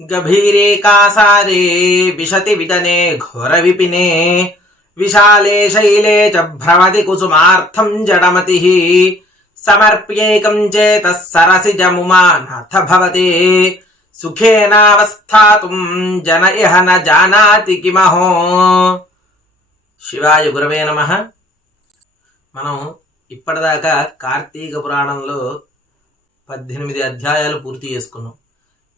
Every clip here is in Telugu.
गभीरे कासारे विशति विदने घोर विपिने विशाले शैले च भ्रमति कुसुमार्थं जडमतिः समर्प्येकं चेतः सरसिजमुमानाथ भवते सुखेनावस्थातुं जन इह न जानाति किमहो। శివాయ గురవే నమః. మనం ఇప్పటిదాకా కార్తీక పురాణంలో 18 అధ్యాయాలు పూర్తి చేసుకున్నాం.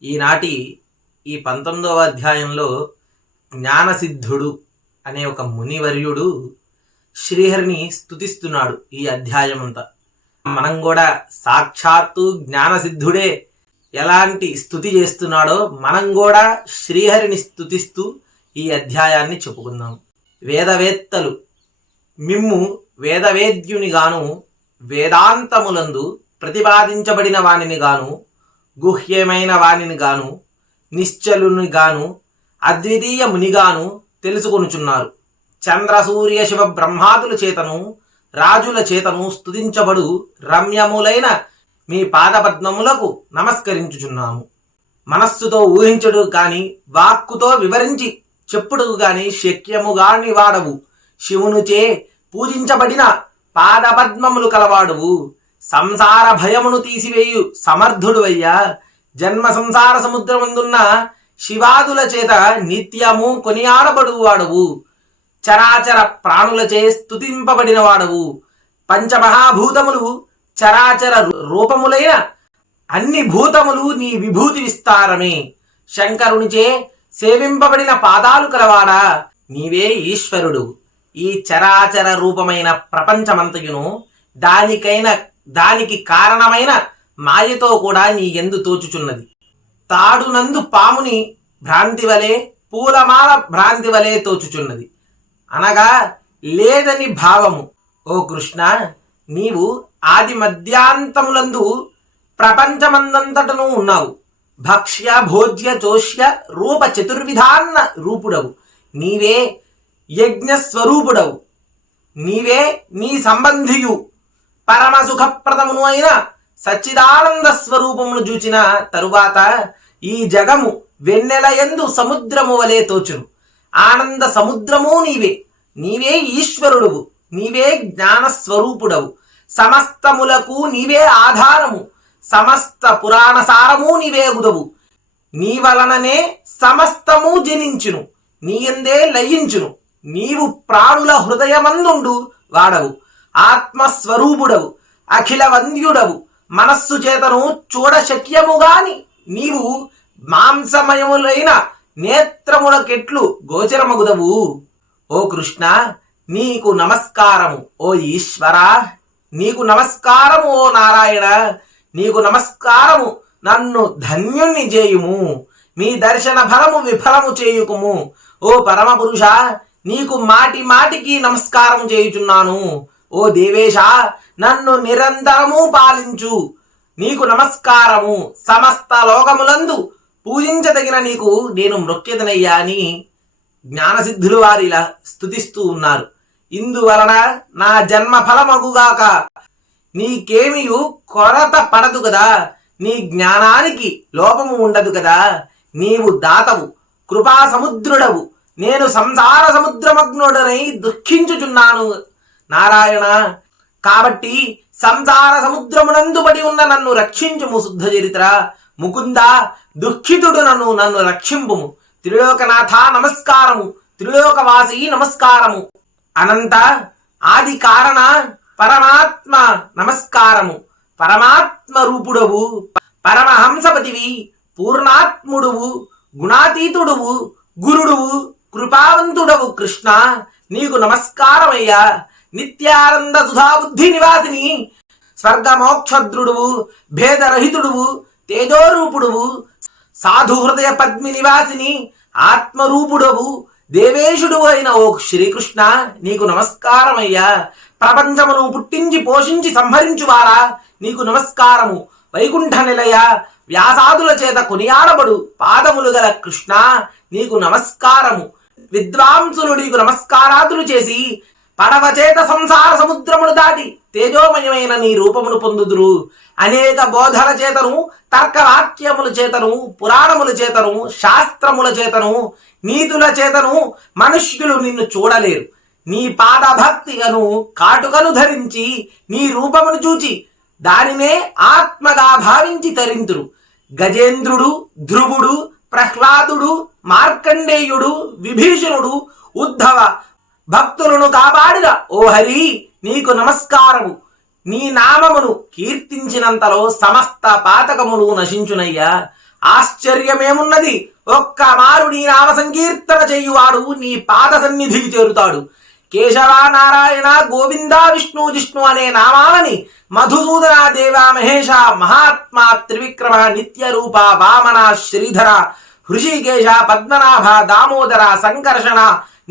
ఈనాటి ఈ 19వ అధ్యాయంలో జ్ఞానసిద్ధుడు అనే ఒక మునివర్యుడు శ్రీహరిని స్తుతిస్తున్నాడు. ఈ అధ్యాయం అంతా మనం కూడా సాక్షాత్తు జ్ఞానసిద్ధుడే ఎలాంటి స్తుతి చేస్తున్నాడో మనం కూడా శ్రీహరిని స్తుతిస్తూ ఈ అధ్యాయాన్ని చెప్పుకుందాం. వేదవేత్తలు మిమ్ము వేదవేద్యుని గాను వేదాంతములందు ప్రతిపాదించబడిన వానిని గాను గుహ్యమైన వానిని గాను నిశ్చలుని గాను అద్వితీయ మునిగాను తెలుసుకొనుచున్నారు. చంద్ర సూర్య శివ బ్రహ్మాదుల చేతను రాజుల చేతను స్తుతించబడు రమ్యములైన మీ పాదపద్మములకు నమస్కరించుచున్నాము. మనస్సుతో ఊహించడు కాని వాక్కుతో వివరించి చెప్పుడు గాని శక్యముగాని వాడవు. శివునుచే పూజించబడిన పాదపద్మములు కలవాడువు. సంసార భయమును తీసివేయు సమర్థుడు అయ్యా. జన్మ సంసార సముద్రమందున్న శివాదుల చేత నిత్యము కొనియాడబడు వాడవు. చరాచర ప్రాణులచే స్తుతింపబడిన వాడవు. పంచమహాభూతములు చరాచర రూపములైన అన్ని భూతములు నీ విభూతి విస్తారమే. శంకరునిచే సేవింపబడిన పాదాలు కలవాడా నీవే ఈశ్వరుడు. ఈ చరాచర రూపమైన ప్రపంచమంతయును దానికి కారణమైన మాయతో కూడా నీ యందు తోచుచున్నది. తాడునందు పాముని భ్రాంతి వలె పూలమాల భ్రాంతి వలె తోచుచున్నది అనగా లేదని భావము. ఓ కృష్ణ, నీవు ఆది మధ్యాంతములందు ప్రపంచమందంతటను ఉన్నావు. భక్ష్య భోజ్య చోష్య రూప చతుర్విధాన్న రూపుడవు. నీవే యజ్ఞస్వరూపుడవు. నీవే నీ సంబంధియు పరమ సుఖప్రదమును అయిన సచ్చిదానంద స్వరూపమును చూచిన తరువాత ఈ జగము వెన్నెలయందు సముద్రము వలె తోచును. ఆనంద సముద్రము నీవే. నీవే ఈశ్వరుడువు. నీవే జ్ఞానస్వరూపుడవు. సమస్తములకు నీవే ఆధారము. సమస్త పురాణ సారము నీవే ఉదవు. నీ వలననే సమస్తము జనించును. నీయందే లయించును. నీవు ప్రాణుల హృదయమందుండు వాడవు. ఆత్మస్వరూపుడవు. అఖిల వంద్యుడవు. మనస్సు చేతను చూడశక్యముగాని నీవు మాంసమయములైన నేత్రములకెట్లు గోచరమగుదవు. ఓ కృష్ణ, నీకు నమస్కారము. ఓ ఈశ్వర, నీకు నమస్కారము. ఓ నారాయణ, నీకు నమస్కారము. నన్ను ధన్యుణ్ణి చేయుము. మీ దర్శన ఫలము విఫలము చేయుకుము. ఓ పరమ పురుష, నీకు మాటి మాటికి నమస్కారం చేయుచున్నాను. ఓ దేవేశ, నన్ను నిరంతరము పాలించు. నీకు నమస్కారము. సమస్త లోకములందు పూజించదగిన నీకు నేను మ్రొక్కెదనయ్యా అని జ్ఞానసిద్ధులు వారిలా స్తుతిస్తూ ఉన్నారు. ఇందువలన నా జన్మ ఫలమగుగాక. నీకేమియు కొరత పడదు కదా. నీ జ్ఞానానికి లోపము ఉండదు కదా. నీవు దాతవు, కృపా సముద్రుడవు. నేను సంసార సముద్రమగ్నుడనై దుఃఖించుచున్నాను నారాయణ. కాబట్టి సంసార సముద్రమునందు పడి ఉన్న నన్ను రక్షించుము శుద్ధ చరిత్ర. ముకుంద, దుఃఖితుడు నన్ను రక్షింపుము. త్రిలోకనాథ నమస్కారము. త్రిలోకవాసి నమస్కారము. అనంత ఆది కారణ పరమాత్మ నమస్కారము. పరమాత్మ రూపుడవు. పరమహంసపతివి. పూర్ణాత్ముడువు. గుణాతీతుడువు. గురుడువు. కృపావంతుడవు. కృష్ణ, నీకు నమస్కారమయ్యా. నిత్యానంద సుధాబుద్ధి నివాసిని. స్వర్గమోక్షద్రుడువు. భేదరహితుడువు. తేజోరూపుడువు. సాధు హృదయ పద్మి నివాసిని. ఆత్మరూపుడవు. దేవేశుడు అయిన ఓ శ్రీకృష్ణ, నీకు నమస్కారమయ్యా. ప్రపంచమును పుట్టించి పోషించి సంహరించువారా, నీకు నమస్కారము. వైకుంఠ నిలయ వ్యాసాదుల చేత కొనియాడబడు పాదములు గల కృష్ణ, నీకు నమస్కారము. విద్వాంసులు నీకు నమస్కారాదులు చేసి పడవ చేత సంసార సముద్రమును దాటి తేజోమయమైన నీ రూపమును పొందుదురు. అనేక బోధల చేతను, తర్కవాక్యముల చేతను, పురాణముల చేతను, శాస్త్రముల చేతను, నీతుల చేతను మనుష్యులు నిన్ను చూడలేరు. నీ పాదభక్తిగను కాటుకను ధరించి నీ రూపమును చూచి దానినే ఆత్మగా భావించి తరింతురు. గజేంద్రుడు, ధ్రువుడు, ప్రహ్లాదుడు, మార్కండేయుడు, విభీషణుడు, ఉద్ధవ భక్తులను కాపాడిన ఓ హరి నీకు నమస్కారము. నీ నామమును కీర్తించినంతలో సమస్త పాతకములు నశించునయ్యా. ఆశ్చర్యమేమున్నది, ఒక్క మారు నీ నామ సంకీర్తన చేయువాడు నీ పాద సన్నిధికి చేరుతాడు. కేశవ, నారాయణ, గోవింద, విష్ణు, జిష్ణు అనే నామాలని మధుసూదన, దేవ, మహేష, మహాత్మా, త్రివిక్రమ, నిత్యరూప, వామన, శ్రీధర, హృషికేశ, పద్మనాభ, దామోదర, సంకర్షణ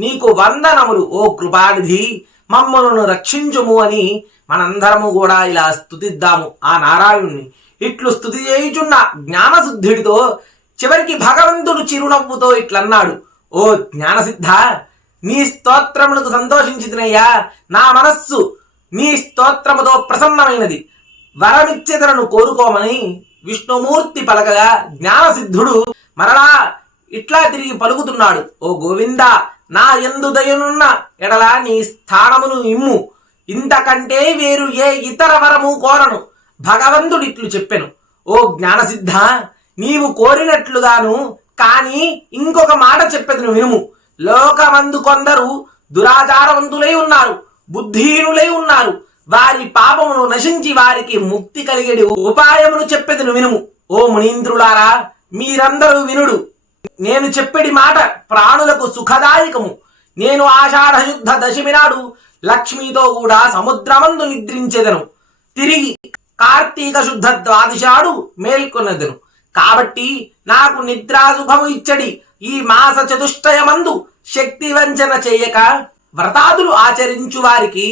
నీకు వందనములు ఓ కృపానిధి, మమ్మలను రక్షించుము అని మనందరము కూడా ఇలా స్తుతిద్దాము ఆ నారాయణుణ్ణి. ఇట్లు స్తుతి చేయుచున్న జ్ఞానశుద్ధుడితో చివరికి భగవంతుడు చిరునవ్వుతో ఇట్లన్నాడు, ఓ జ్ఞానసిద్ధ, నీ స్తోత్రములకు సంతోషించినయ్యా. నా మనస్సు నీ స్తోత్రముతో ప్రసన్నమైనది. వరమిచ్చేతలను కోరుకోమని విష్ణుమూర్తి పలకగా జ్ఞానసిద్ధుడు మరలా ఇట్లా తిరిగి పలుకుతున్నాడు, ఓ గోవింద, నా యందు దయనున్న ఎడల నీ స్థానమును ఇమ్ము. ఇంతకంటే వేరు ఏ ఇతర వరము కోరను. భగవంతుడు ఇట్లు చెప్పెను, ఓ జ్ఞానసిద్ధ, నీవు కోరినట్లుగాను కానీ ఇంకొక మాట చెప్పెదను వినుము. లోకమందు కొందరు దురాచారవంతులై ఉన్నారు, బుద్ధిహీనులై ఉన్నారు. వారి పాపమును నశించి వారికి ముక్తి కలిగేది ఉపాయమును చెప్పెదను వినుము. ఓ మునీంద్రులారా, మీరందరూ వినుడు. నేను చెప్పేడి మాట ప్రాణులకు సుఖదాయకము. నేను ఆషాఢ శుద్ధ దశమి నాడు లక్ష్మితో కూడా సముద్రమందు నిద్రించెదను. తిరిగి కార్తీక శుద్ధ ద్వాదశి నాడు మేల్కొనెదను. కాబట్టి నాకు నిద్రాసుఖము ఇచ్చడి ఈ మాస చతుష్టయమందు శక్తి వంచన చేయక వ్రతాదులు ఆచరించు వారికి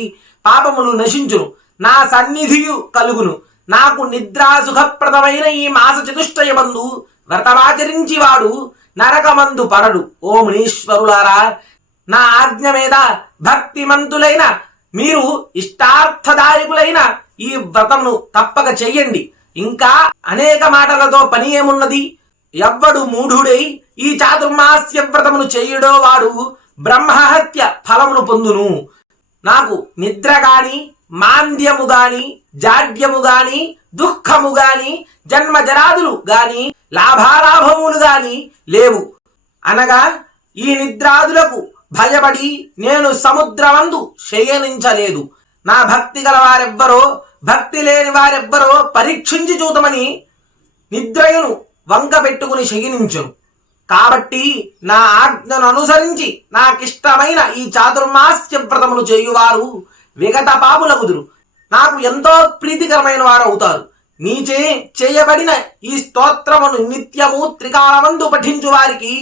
పాపములు నశించును, నా సన్నిధియు కలుగును. నాకు నిద్రాసుఖప్రదమైన ఈ మాస చతుష్టయమందు వ్రతమాచరించి వాడు నరకమందు పడడు. ఓ మునీశ్వరులారా, నా ఆజ్ఞ మీద భక్తిమంతులైన మీరు ఇష్టార్థదాయకులైన ఈ వ్రతమును తప్పక చెయ్యండి. ఇంకా అనేక మాటలతో పని ఏమున్నది? ఎవ్వడు మూఢుడై ఈ చాతుర్మాస్య వ్రతమును చెయ్యడో వాడు బ్రహ్మహత్య ఫలమును పొందును. నాకు నిద్ర గాని, మాంద్యము గాని, జాడ్యము గాని, దుఃఖము గాని, జన్మజరాదులు గాని, లాభాలాభములు గాని లేవు అనగా ఈ నిద్రాదులకు భయపడి నేను సముద్రమందు శయనించలేదు. నా భక్తి గల వారెవ్వరో, భక్తి లేని వారెవ్వరో పరీక్షించి చూడమని నిద్రయును వంక పెట్టుకుని శయనించును. కాబట్టి నా ఆజ్ఞను అనుసరించి నాకిష్టమైన ఈ చాతుర్మాస్య వ్రతమును చేయువారు విగత పాపులగుదురు, నాకు ఎంతో ప్రీతికరమైన వారు అవుతారు. నీచే చేయబడిన ఈ స్తోత్రమును నిత్యము త్రికాలమందు పఠించు వారికి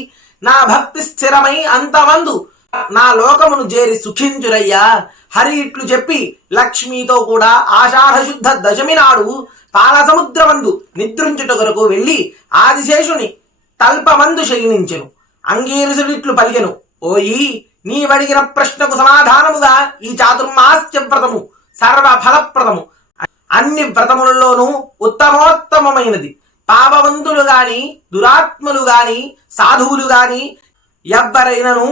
నా భక్తి స్థిరమై అంతమందు నా లోకమును చేరి సుఖించురయ్యా. హరి ఇట్లు చెప్పి లక్ష్మితో కూడా ఆషాఢ శుద్ధ దశమి నాడు పాలసముద్రమందు నిద్రించుట కొరకు వెళ్ళి ఆదిశేషుని తల్పమందు శయనించెను. అంగీరసుడిట్లు పలికెను, ఓయి, నీవడిగిన ప్రశ్నకు సమాధానముగా ఈ చాతుర్మాస్య వ్రతము సర్వ ఫలప్రదము, అన్ని వ్రతములలోనూ ఉత్తమోత్తమైనది. పాపవంతులు గాని, దురాత్మలు గాని, సాధువులు గాని ఎవ్వరైనను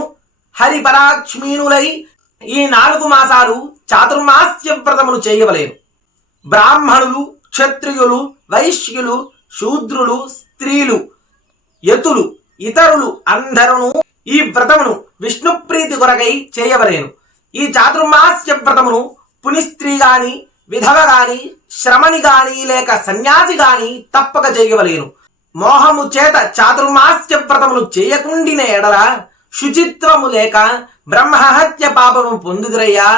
హరిపరాక్ష్మీనులై ఈ 4 మాసాలు చాతుర్మాస్య వ్రతమును చేయవలేను. బ్రాహ్మణులు, క్షత్రియులు, వైశ్యులు, శూద్రులు, స్త్రీలు, యతులు, ఇతరులు అందరూ ఈ వ్రతమును విష్ణుప్రీతి కొరకై చేయవలేను. ఈ చాతుర్మాస్య వ్రతమును పునిస్త్రీ గాని, విధవ గాని, శ్రమణి గాని, లేక సన్యాసి గాని తప్పక చేయవలేను. మోహము చేత చాతుర్మాస్య వ్రతమును చేయకుండిన ఎడల శుచిత్వము లేక బ్రహ్మహత్య పాపము పొందుదురయ్యా.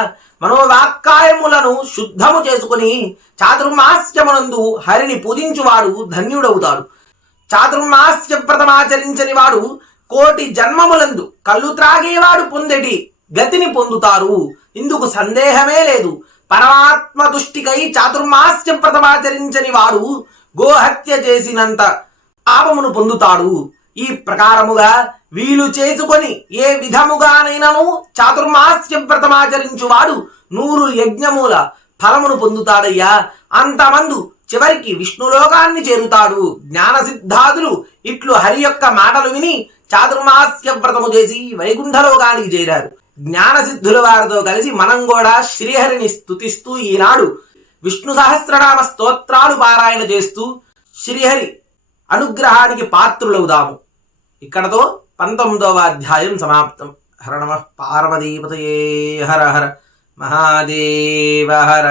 మనోవాక్కాయములను శుద్ధము చేసుకుని చాతుర్మాస్యమునందు హరిని పూజించువాడు ధన్యుడవుతాడు. చాతుర్మాస్య వ్రతమాచరించని వాడు కోటి జన్మములందు కళ్ళు త్రాగేవాడు పొందెటి గతిని పొందుతారు. ఇందుకు సందేహమే లేదు. పరమాత్మ తుష్టికై చాతుర్మాస్య వ్రతమాచరించని వాడు గోహత్య చేసినంత పాపమును పొందుతాడు. ఈ ప్రకారముగా వీలు చేసుకొని ఏ విధముగానైనను చాతుర్మాస్య వ్రతమాచరించువాడు 100 యజ్ఞముల ఫలమును పొందుతాడయ్యా. అంతమందు చివరికి విష్ణులోకాన్ని చేరుతాడు. జ్ఞానసిద్ధాదులు ఇట్లు హరి యొక్క మాటలు విని చాతుర్మాస్య వ్రతము చేసి వైకుంఠలోకానికి చేరారు. జ్ఞానసిద్ధుల వారితో కలిసి మనం కూడా శ్రీహరిని స్తుతిస్తూ ఈనాడు విష్ణు సహస్రనామ స్తోత్రాలు పారాయణ చేస్తూ శ్రీహరి అనుగ్రహానికి పాత్రులవుదాము. ఇక్కడతో 19వ అధ్యాయం సమాప్తం. హర నమః పార్వతీపతయే హర హర మహాదేవ హర.